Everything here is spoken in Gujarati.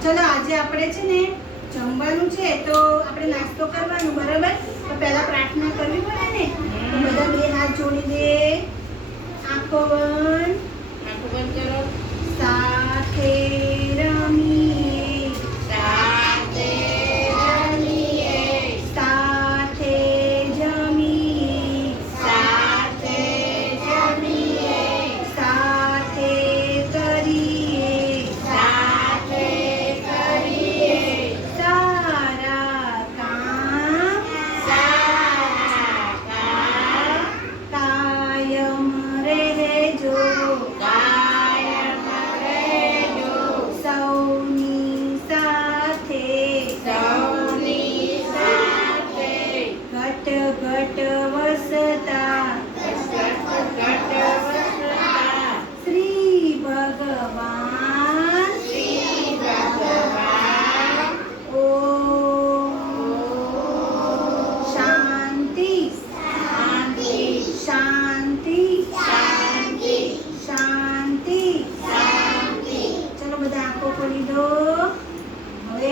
ચલો આજે આપણે છે ને જમવાનું છે તો આપણે નાસ્તો કરવાનું બરાબર? તો પહેલા પ્રાર્થના કરવી પડે ને? બધા બે હાથ જોડી દે butter, butter,